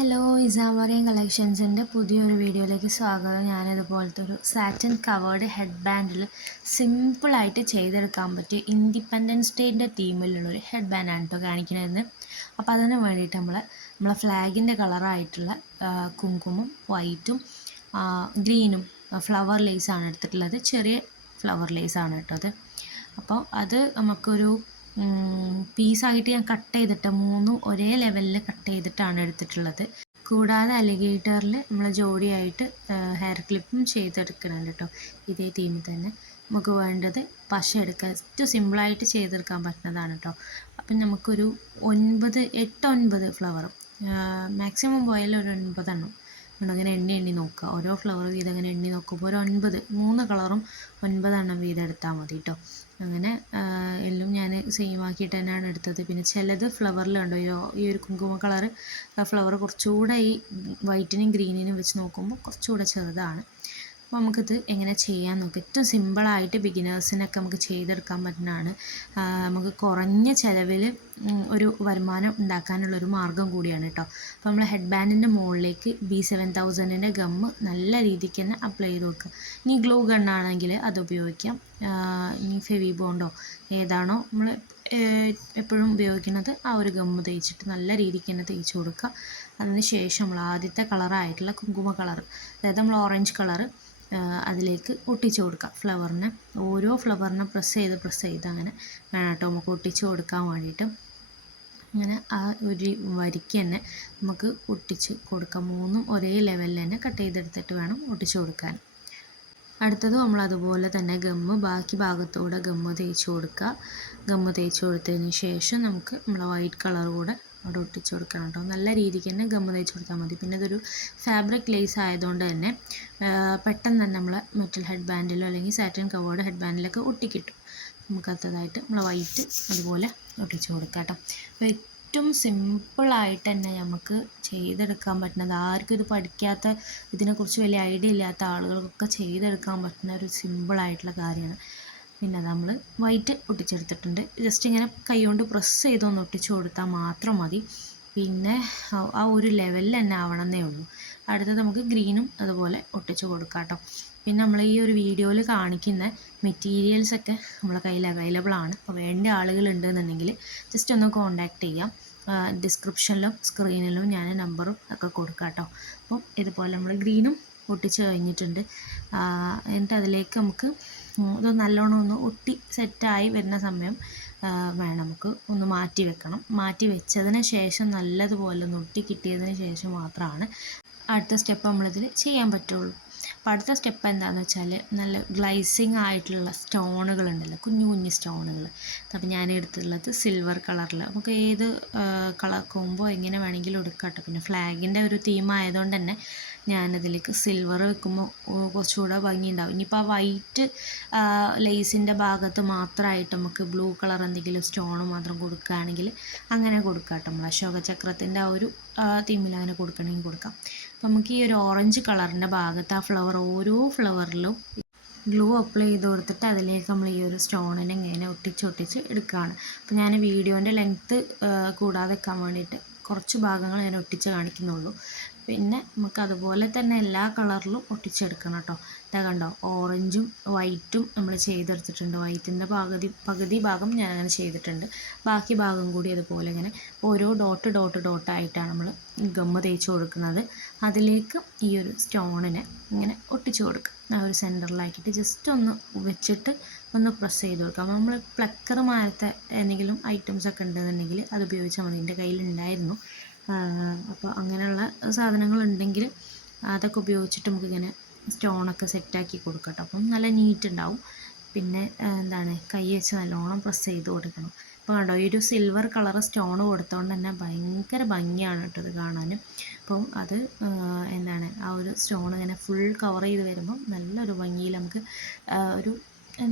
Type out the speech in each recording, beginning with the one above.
Hello, ഇസാമറിയൻ കളക്ഷൻസിൻ്റെ പുതിയൊരു വീഡിയോയിലേക്ക് സ്വാഗതം. ഞാനിതുപോലത്തെ ഒരു സാറ്റിൻ കവേർഡ് ഹെഡ് ബാൻഡിൽ സിമ്പിളായിട്ട് ചെയ്തെടുക്കാൻ പറ്റിയ ഇൻഡിപെൻഡൻസ് ഡേൻ്റെ തീമിലുള്ളൊരു ഹെഡ് ബാൻഡാണ് കേട്ടോ കാണിക്കുന്നത്. അപ്പോൾ അതിന് വേണ്ടിയിട്ട് നമ്മളെ ഫ്ലാഗിൻ്റെ കളറായിട്ടുള്ള കുങ്കുമം വൈറ്റും ഗ്രീനും ഫ്ലവർ ലേസാണ് എടുത്തിട്ടുള്ളത്. ചെറിയ ഫ്ലവർ ലേസാണ് കേട്ടോ അത്. അപ്പോൾ അത് നമുക്കൊരു പീസായിട്ട് ഞാൻ കട്ട് ചെയ്തിട്ട് 3 ഒരേ ലെവലിൽ കട്ട് ചെയ്തിട്ടാണ് എടുത്തിട്ടുള്ളത്. കൂടാതെ അലിഗേറ്ററിൽ നമ്മൾ ജോഡിയായിട്ട് ഹെയർ ക്ലിപ്പും ചെയ്തെടുക്കുന്നുണ്ട് കേട്ടോ. ഇതേ തീമിൽ തന്നെ നമുക്ക് വേണ്ടത് പശ എടുക്കുക. ഏറ്റവും സിമ്പിളായിട്ട് ചെയ്തെടുക്കാൻ പറ്റുന്നതാണ് കേട്ടോ. അപ്പം നമുക്കൊരു 8-9 ഫ്ലവറും മാക്സിമം പോയാൽ ഒരു 9 എണ്ണം അങ്ങനെ എണ്ണി നോക്കുക. ഓരോ ഫ്ലവർ വീതം അങ്ങനെ എണ്ണി നോക്കുമ്പോൾ ഒരു 3 കളറും 9 എണ്ണം വീതം എടുത്താൽ മതി കേട്ടോ. അങ്ങനെ എല്ലാം ഞാൻ സെയിം ആക്കിയിട്ട് തന്നെയാണ് എടുത്തത്. പിന്നെ ചിലത് ഫ്ലവറിലുണ്ടോ ഈ ഒരു കുങ്കുമ കളറ് ഫ്ലവർ കുറച്ചുകൂടെ ഈ വൈറ്റിനും ഗ്രീനിനും വെച്ച് നോക്കുമ്പോൾ കുറച്ചുകൂടെ ചെറുതാണ്. അപ്പോൾ നമുക്കിത് എങ്ങനെ ചെയ്യാൻ നോക്കാം. ഏറ്റവും സിമ്പിളായിട്ട് ബിഗിനേഴ്സിനൊക്കെ നമുക്ക് ചെയ്തെടുക്കാൻ പറ്റുന്നതാണ്. നമുക്ക് കുറഞ്ഞ ചിലവിൽ ഒരു വരുമാനം ഉണ്ടാക്കാനുള്ളൊരു മാർഗ്ഗം കൂടിയാണ് കേട്ടോ. അപ്പോൾ നമ്മൾ ഹെഡ് ബാൻഡിൻ്റെ മുകളിലേക്ക് B7000ൻ്റെ ഗമ്മ് നല്ല രീതിക്ക് തന്നെ അപ്ലൈ ചെയ്ത് കൊടുക്കുക. ഇനി ഗ്ലൂ ഗണ്ണാണെങ്കിൽ അത് ഉപയോഗിക്കാം. ഇനി ഫെവി ബോണ്ടോ ഏതാണോ നമ്മൾ എപ്പോഴും ഉപയോഗിക്കുന്നത് ആ ഒരു ഗമ്മ് തേച്ചിട്ട് നല്ല രീതിക്ക് തന്നെ തേച്ച് കൊടുക്കുക. അതിന് ശേഷം നമ്മൾ ആദ്യത്തെ കളറായിട്ടുള്ള കുങ്കുമ കളർ, അതായത് നമ്മൾ ഓറഞ്ച് കളറ് അതിലേക്ക് ഒട്ടിച്ച് കൊടുക്കുക. ഓരോ ഫ്ലവറിനെ പ്രസ് ചെയ്ത് അങ്ങനെ വേണം കേട്ടോ നമുക്ക് ഒട്ടിച്ച് കൊടുക്കാൻ വേണ്ടിയിട്ട്. അങ്ങനെ ആ ഒരു വരിക്ക് തന്നെ നമുക്ക് ഒട്ടിച്ച് കൊടുക്കാം. 3 ഒരേ ലെവലിൽ തന്നെ കട്ട് ചെയ്തെടുത്തിട്ട് വേണം ഒട്ടിച്ച് കൊടുക്കാൻ. അടുത്തത് നമ്മൾ അതുപോലെ തന്നെ ബാക്കി ഭാഗത്തൂടെ ഗമ്മ് തേച്ച് കൊടുക്കുക. ഗമ്മ് തേച്ച് കൊടുത്തതിന് ശേഷം നമുക്ക് നമ്മളെ വൈറ്റ് കളർ കൂടെ അവിടെ ഒട്ടിച്ച് കൊടുക്കണം കേട്ടോ. നല്ല രീതിക്ക് തന്നെ ഗമ്മ് തേച്ച് കൊടുത്താൽ മതി. പിന്നെ ഇതൊരു ഫാബ്രിക് ലേസ് ആയതുകൊണ്ട് തന്നെ പെട്ടെന്ന് തന്നെ നമ്മൾ മെറ്റൽ ഹെഡ് ബാൻഡിലോ അല്ലെങ്കിൽ സാറ്റിൻ കവേർഡ് ഹെഡ് ബാൻഡിലൊക്കെ ഒട്ടിക്കിട്ടും. നമുക്ക് അടുത്തതായിട്ട് നമ്മൾ വൈറ്റ് അതുപോലെ ഒട്ടിച്ച് കൊടുക്കാം കേട്ടോ. അപ്പോൾ ഏറ്റവും സിമ്പിളായിട്ട് തന്നെ നമുക്ക് ചെയ്തെടുക്കാൻ പറ്റുന്നത്, ആർക്കും ഇത് പഠിക്കാത്ത, ഇതിനെക്കുറിച്ച് വലിയ ഐഡിയ ഇല്ലാത്ത ആളുകൾക്കൊക്കെ ചെയ്തെടുക്കാൻ പറ്റുന്ന ഒരു സിമ്പിളായിട്ടുള്ള കാര്യമാണ്. പിന്നെ നമ്മൾ വൈറ്റ് ഒട്ടിച്ചെടുത്തിട്ടുണ്ട്. ജസ്റ്റ് ഇങ്ങനെ കൈകൊണ്ട് പ്രസ് ചെയ്തൊന്ന് ഒട്ടിച്ച് കൊടുത്താൽ മാത്രം മതി. പിന്നെ ആ ഒരു ലെവലിൽ തന്നെ ആവണമെന്നേ ഉള്ളൂ. അടുത്തത് നമുക്ക് ഗ്രീനും അതുപോലെ ഒട്ടിച്ച് കൊടുക്കാം കേട്ടോ. പിന്നെ നമ്മൾ ഈ ഒരു വീഡിയോയിൽ കാണിക്കുന്ന മെറ്റീരിയൽസൊക്കെ നമ്മളെ കയ്യിൽ അവൈലബിൾ ആണ്. അപ്പോൾ വേണ്ട ആളുകളുണ്ടെന്നുണ്ടെങ്കിൽ ജസ്റ്റ് ഒന്ന് കോൺടാക്റ്റ് ചെയ്യാം. ഡിസ്ക്രിപ്ഷനിലും സ്ക്രീനിലും ഞാൻ നമ്പറും ഒക്കെ കൊടുക്കാം കേട്ടോ. അപ്പം ഇതുപോലെ നമ്മൾ ഗ്രീനും ഒട്ടിച്ച് കഴിഞ്ഞിട്ടുണ്ട്. എന്നിട്ട് അതിലേക്ക് നമുക്ക് ഇത് നല്ലോണം ഒന്ന് ഒട്ടി സെറ്റായി വരുന്ന സമയം വേണം നമുക്ക് ഒന്ന് മാറ്റി വെക്കണം. മാറ്റി വെച്ചതിന് ശേഷം നല്ലതുപോലെ ഒന്ന് ഒട്ടി കിട്ടിയതിന് ശേഷം മാത്രമാണ് അടുത്ത സ്റ്റെപ്പ് നമ്മളിതിൽ ചെയ്യാൻ പറ്റുള്ളൂ. അപ്പോൾ അടുത്ത സ്റ്റെപ്പ് എന്താണെന്ന് വെച്ചാൽ നല്ല ഗ്ലൈസിങ് ആയിട്ടുള്ള സ്റ്റോണുകളുണ്ടല്ലോ, കുഞ്ഞു കുഞ്ഞു സ്റ്റോണുകൾ. അപ്പോൾ ഞാൻ എടുത്തിട്ടുള്ളത് സിൽവർ കളറിൽ. നമുക്ക് ഏത് കളർ കോമ്പോ എങ്ങനെ വേണമെങ്കിലും എടുക്കാം കേട്ടോ. പിന്നെ ഫ്ലാഗിൻ്റെ ഒരു തീം ആയതുകൊണ്ട് തന്നെ ഞാനതിലേക്ക് സിൽവർ വെക്കുമ്പോൾ കുറച്ചുകൂടെ ഭംഗിയുണ്ടാവും. ഇനിയിപ്പോൾ ആ വൈറ്റ് ലേസിൻ്റെ ഭാഗത്ത് മാത്രമായിട്ട് നമുക്ക് ബ്ലൂ കളർ എന്തെങ്കിലും സ്റ്റോൺ മാത്രം കൊടുക്കുകയാണെങ്കിൽ അങ്ങനെ കൊടുക്കാം കേട്ടോ. നമ്മൾ അശോകചക്രത്തിൻ്റെ ആ ഒരു തീമിൽ അങ്ങനെ കൊടുക്കണമെങ്കിൽ കൊടുക്കാം. അപ്പോൾ നമുക്ക് ഈ ഒരു ഓറഞ്ച് കളറിൻ്റെ ഭാഗത്ത് ആ ഓരോ ഫ്ലവറിലും ഗ്ലൂ അപ്ലൈ ചെയ്ത് കൊടുത്തിട്ട് അതിലേക്ക് നമ്മൾ ഈ ഒരു സ്റ്റോണിനെ ഇങ്ങനെ ഒട്ടിച്ച് എടുക്കുകയാണ്. അപ്പോൾ ഞാൻ വീഡിയോൻ്റെ ലെങ്ത്ത് കൂടാതെ വെക്കാൻ വേണ്ടിയിട്ട് കുറച്ച് ഭാഗങ്ങൾ ഞാൻ ഒട്ടിച്ച് കാണിക്കുന്നുള്ളൂ. പിന്നെ നമുക്ക് അതുപോലെ തന്നെ എല്ലാ കളറിലും ഒട്ടിച്ചെടുക്കണം കേട്ടോ. ഇതാ കണ്ടോ, ഓറഞ്ചും വൈറ്റും നമ്മൾ ചെയ്തെടുത്തിട്ടുണ്ട്. വൈറ്റിൻ്റെ പകുതി ഭാഗം ഞാൻ അങ്ങനെ ചെയ്തിട്ടുണ്ട്. ബാക്കി ഭാഗം കൂടി അതുപോലെ ഇങ്ങനെ ഓരോ ഡോട്ടായിട്ടാണ് നമ്മൾ ഗമ്മ് തേച്ച് കൊടുക്കുന്നത്. അതിലേക്ക് ഈ ഒരു സ്റ്റോണിനെ ഇങ്ങനെ ഒട്ടിച്ച് കൊടുക്കുക. ആ ഒരു സെൻറ്ററിലാക്കിയിട്ട് ജസ്റ്റ് ഒന്ന് വെച്ചിട്ട് ഒന്ന് പ്രസ് ചെയ്ത് കൊടുക്കാം. നമ്മൾ പ്ലക്കർ മാരത്തെ എന്തെങ്കിലും ഐറ്റംസൊക്കെ ഉണ്ടെന്നുണ്ടെങ്കിൽ അത് ഉപയോഗിച്ചാൽ മതി. എൻ്റെ കയ്യിലുണ്ടായിരുന്നു. അപ്പോൾ അങ്ങനെയുള്ള സാധനങ്ങളുണ്ടെങ്കിൽ അതൊക്കെ ഉപയോഗിച്ചിട്ട് നമുക്കിങ്ങനെ സ്റ്റോണൊക്കെ സെറ്റാക്കി കൊടുക്കാം കേട്ടോ. അപ്പം നല്ല നീറ്റ് ഉണ്ടാവും. പിന്നെ കൈ വെച്ച് നല്ലോണം പ്രസ് ചെയ്ത് കൊടുക്കണം. അപ്പോൾ കണ്ടോ, ഈ ഒരു സിൽവർ കളർ സ്റ്റോൺ കൊടുത്തോണ്ട് തന്നെ ഭയങ്കര ഭംഗിയാണ് കേട്ടോ ഇത് കാണാൻ. അപ്പം അത് ആ ഒരു സ്റ്റോൺ ഇങ്ങനെ ഫുൾ കവർ ചെയ്ത് വരുമ്പം നല്ലൊരു ഭംഗിയിൽ നമുക്ക് ഒരു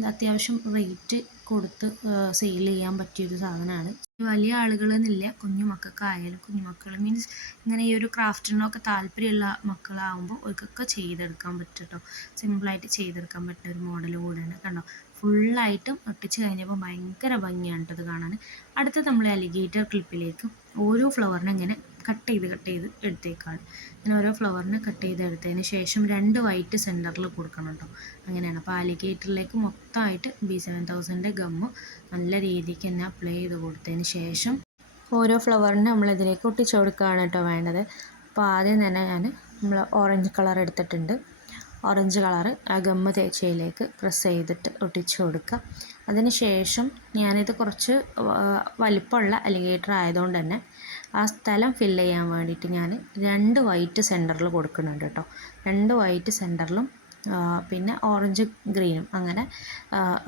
അത്യാവശ്യം റേറ്റ് കൊടുത്ത് സെയിൽ ചെയ്യാൻ പറ്റിയൊരു സാധനമാണ്. വലിയ ആളുകളെന്നില്ല, കുഞ്ഞു മക്കൾക്കായാലും, കുഞ്ഞുമക്കൾ മീൻസ് ഇങ്ങനെ ഈ ഒരു ക്രാഫ്റ്റിനൊക്കെ താല്പര്യമുള്ള മക്കളാകുമ്പോൾ അവർക്കൊക്കെ ചെയ്തെടുക്കാൻ പറ്റും കേട്ടോ. സിമ്പിളായിട്ട് ചെയ്തെടുക്കാൻ പറ്റുന്ന ഒരു മോഡൽ കൂടെയാണ്. കണ്ടോ, ഫുള്ളായിട്ടും ഒട്ടിച്ച് കഴിഞ്ഞപ്പോൾ ഭയങ്കര ഭംഗിയാണ് കേട്ടോ ഇത് കാണാൻ. അടുത്തത് നമ്മൾ അലിഗേറ്റർ ക്ലിപ്പിലേക്ക് ഓരോ ഫ്ലവറിനെ ഇങ്ങനെ കട്ട് ചെയ്ത് എടുത്തേക്കാണ്. ഞാൻ ഓരോ ഫ്ലവറിനെ കട്ട് ചെയ്തെടുത്തതിന് ശേഷം 2 വൈറ്റ് സെൻറ്ററിൽ കൊടുക്കണം കേട്ടോ. അങ്ങനെയാണ്. അപ്പോൾ അലിഗേറ്ററിലേക്ക് മൊത്തമായിട്ട് B7000 ഗമ്മ് നല്ല രീതിക്ക് തന്നെ അപ്ലൈ ചെയ്ത് കൊടുത്തതിന് ശേഷം ഓരോ ഫ്ലവറിനും നമ്മളിതിലേക്ക് ഒട്ടിച്ചു കൊടുക്കുകയാണ് കേട്ടോ വേണ്ടത്. അപ്പോൾ ആദ്യം തന്നെ നമ്മൾ ഓറഞ്ച് കളർ എടുത്തിട്ടുണ്ട്. ഓറഞ്ച് കളറ് ആ ഗമ്മ് തേച്ചയിലേക്ക് പ്രസ് ചെയ്തിട്ട് ഒട്ടിച്ചു കൊടുക്കുക. അതിന് ശേഷം ഞാനിത് കുറച്ച് വലിപ്പമുള്ള അലിഗേറ്റർ ആയതുകൊണ്ട് തന്നെ ആ സ്ഥലം ഫില്ല് ചെയ്യാൻ വേണ്ടിയിട്ട് ഞാൻ 2 വൈറ്റ് സെൻറ്ററിൽ കൊടുക്കുന്നുണ്ട് കേട്ടോ. 2 വൈറ്റ് സെൻറ്ററിലും പിന്നെ ഓറഞ്ച് ഗ്രീനും അങ്ങനെ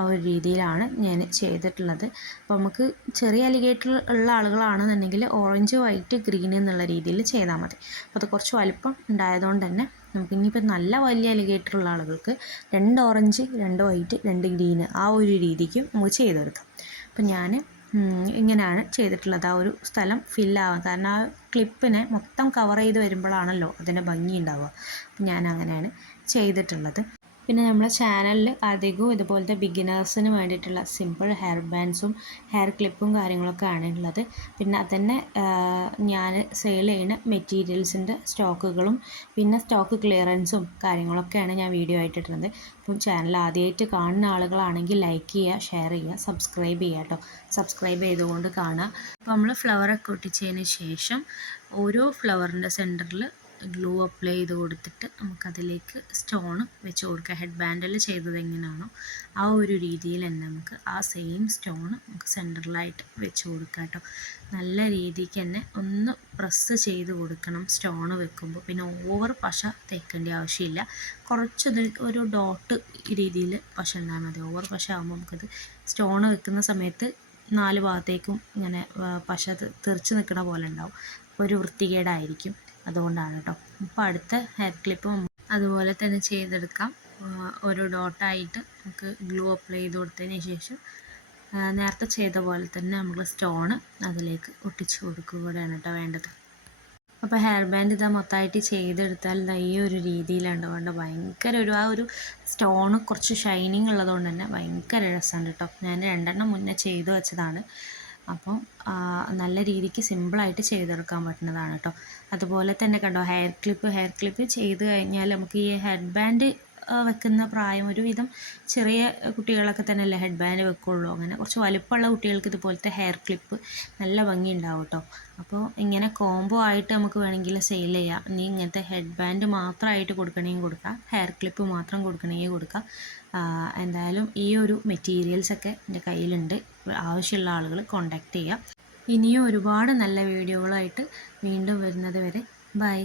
ഒരു രീതിയിലാണ് ഞാൻ ചെയ്തിട്ടുള്ളത്. അപ്പോൾ നമുക്ക് ചെറിയ അലിഗേറ്റർ ഉള്ള ആളുകളാണെന്നുണ്ടെങ്കിൽ ഓറഞ്ച് വൈറ്റ് ഗ്രീൻ എന്നുള്ള രീതിയിൽ ചെയ്താൽ മതി. അപ്പോൾ അത് കുറച്ച് വലിപ്പം ഉണ്ടായതുകൊണ്ട് തന്നെ നമുക്ക് ഇനിയിപ്പോൾ നല്ല വലിയ അലിഗേറ്റർ ഉള്ള ആളുകൾക്ക് 2 ഓറഞ്ച് 2 വൈറ്റ് 2 ഗ്രീന് ആ ഒരു രീതിക്കും നമുക്ക് ചെയ്തെടുക്കാം. അപ്പോൾ ഞാൻ ഇങ്ങനെയാണ് ചെയ്തിട്ടുള്ളത്. ആ ഒരു സ്ഥലം ഫില്ലാവാൻ കാരണം ആ ക്ലിപ്പിനെ മൊത്തം കവർ ചെയ്ത് വരുമ്പോഴാണല്ലോ അതിൻ്റെ ഭംഗി ഉണ്ടാവുക. അപ്പോൾ ഞാൻ അങ്ങനെയാണ് ചെയ്തിട്ടുള്ളത്. പിന്നെ നമ്മുടെ ചാനലിൽ അധികവും ഇതുപോലത്തെ ബിഗിനേഴ്സിന് വേണ്ടിയിട്ടുള്ള സിമ്പിൾ ഹെയർ ബാൻഡ്സും ഹെയർ ക്ലിപ്പും കാര്യങ്ങളൊക്കെ ആണുള്ളത്. പിന്നെ അതന്നെ ഞാൻ സെയിൽ ചെയ്യുന്ന മെറ്റീരിയൽസിൻ്റെ സ്റ്റോക്കുകളും പിന്നെ സ്റ്റോക്ക് ക്ലിയറൻസും കാര്യങ്ങളൊക്കെയാണ് ഞാൻ വീഡിയോ ആയിട്ടിട്ടുള്ളത്. അപ്പം ചാനൽ ആദ്യമായിട്ട് കാണുന്ന ആളുകളാണെങ്കിൽ ലൈക്ക് ചെയ്യുക, ഷെയർ ചെയ്യുക, സബ്സ്ക്രൈബ് ചെയ്യുക കേട്ടോ. സബ്സ്ക്രൈബ് ചെയ്തുകൊണ്ട് കാണുക. അപ്പോൾ നമ്മൾ ഫ്ലവറൊക്കെ ഒട്ടിച്ചതിന് ശേഷം ഓരോ ഫ്ലവറിൻ്റെ സെൻറ്ററിൽ ഗ്ലൂ അപ്ലൈ ചെയ്ത് കൊടുത്തിട്ട് നമുക്കതിലേക്ക് സ്റ്റോൺ വെച്ച് കൊടുക്കുക. ഹെഡ് ബാൻഡിൽ ചെയ്തത് എങ്ങനെയാണോ ആ ഒരു രീതിയിൽ തന്നെ നമുക്ക് ആ സെയിം സ്റ്റോൺ നമുക്ക് സെൻറ്ററിലായിട്ട് വെച്ച് കൊടുക്കുക കേട്ടോ. നല്ല രീതിക്ക് തന്നെ ഒന്ന് പ്രസ് ചെയ്ത് കൊടുക്കണം സ്റ്റോൺ വെക്കുമ്പോൾ. പിന്നെ ഓവർ പശ തേക്കേണ്ട ആവശ്യമില്ല. കുറച്ചത് ഒരു ഡോട്ട് രീതിയിൽ പശ ഉണ്ടായാൽ മതി. ഓവർ പശ ആകുമ്പോൾ നമുക്കത് സ്റ്റോൺ വെക്കുന്ന സമയത്ത് 4 ഭാഗത്തേക്കും ഇങ്ങനെ പശ തെറിച്ച് നിൽക്കുന്ന പോലെ ഉണ്ടാവും. ഒരു വൃത്തികേടായിരിക്കും. അതുകൊണ്ടാണ് കേട്ടോ. ഇപ്പോൾ അടുത്ത ഹെയർ ക്ലിപ്പും അതുപോലെ തന്നെ ചെയ്തെടുക്കാം. ഒരു ഡോട്ടായിട്ട് നമുക്ക് ഗ്ലൂ അപ്ലൈ ചെയ്ത് കൊടുത്തതിന് ശേഷം നേരത്തെ ചെയ്ത പോലെ തന്നെ നമ്മൾ സ്റ്റോൺ അതിലേക്ക് ഒട്ടിച്ച് കൊടുക്കുകയാണ് കേട്ടോ വേണ്ടത്. അപ്പോൾ ഹെയർ ബാൻഡ് ഇതാ മൊത്തമായിട്ട് ചെയ്തെടുത്താൽ ഈ ഒരു രീതിയിലാണ് വേണ്ട. ഭയങ്കര ആ ഒരു സ്റ്റോണ് കുറച്ച് ഷൈനിങ് ഉള്ളതുകൊണ്ട് തന്നെ ഭയങ്കര രസമുണ്ട് കേട്ടോ. ഞാൻ 2 എണ്ണം മുന്നേ ചെയ്ത് വെച്ചതാണ്. അപ്പം നല്ല രീതിക്ക് സിമ്പിളായിട്ട് ചെയ്തെടുക്കാൻ പറ്റുന്നതാണ് കേട്ടോ. അതുപോലെ തന്നെ കണ്ടോ ഹെയർ ക്ലിപ്പ് ചെയ്ത് കഴിഞ്ഞാൽ നമുക്ക് ഈ ഹെഡ് ബാൻഡ് വെക്കുന്ന പ്രായം ഒരുവിധം ചെറിയ കുട്ടികളൊക്കെ തന്നെയല്ലേ ഹെഡ് ബാൻഡ് വെക്കുള്ളൂ. അങ്ങനെ കുറച്ച് വലുപ്പമുള്ള കുട്ടികൾക്ക് ഇതുപോലത്തെ ഹെയർ ക്ലിപ്പ് നല്ല ഭംഗി ഉണ്ടാവും കേട്ടോ. അപ്പോൾ ഇങ്ങനെ കോംബോ ആയിട്ട് നമുക്ക് വേണമെങ്കിൽ സെയിൽ ചെയ്യാം. ഇനി ഇങ്ങനത്തെ ഹെഡ് ബാൻഡ് മാത്രമായിട്ട് കൊടുക്കണമെങ്കിൽ കൊടുക്കാം, ഹെയർ ക്ലിപ്പ് മാത്രം കൊടുക്കണമെങ്കിൽ കൊടുക്കാം. എന്തായാലും ഈ ഒരു മെറ്റീരിയൽസൊക്കെ എൻ്റെ കയ്യിലുണ്ട്. ആവശ്യമുള്ള ആളുകൾ കോൺടാക്റ്റ് ചെയ്യുക. ഇനിയും ഒരുപാട് നല്ല വീഡിയോകളായിട്ട് വീണ്ടും വരുന്നത് വരെ ബൈ.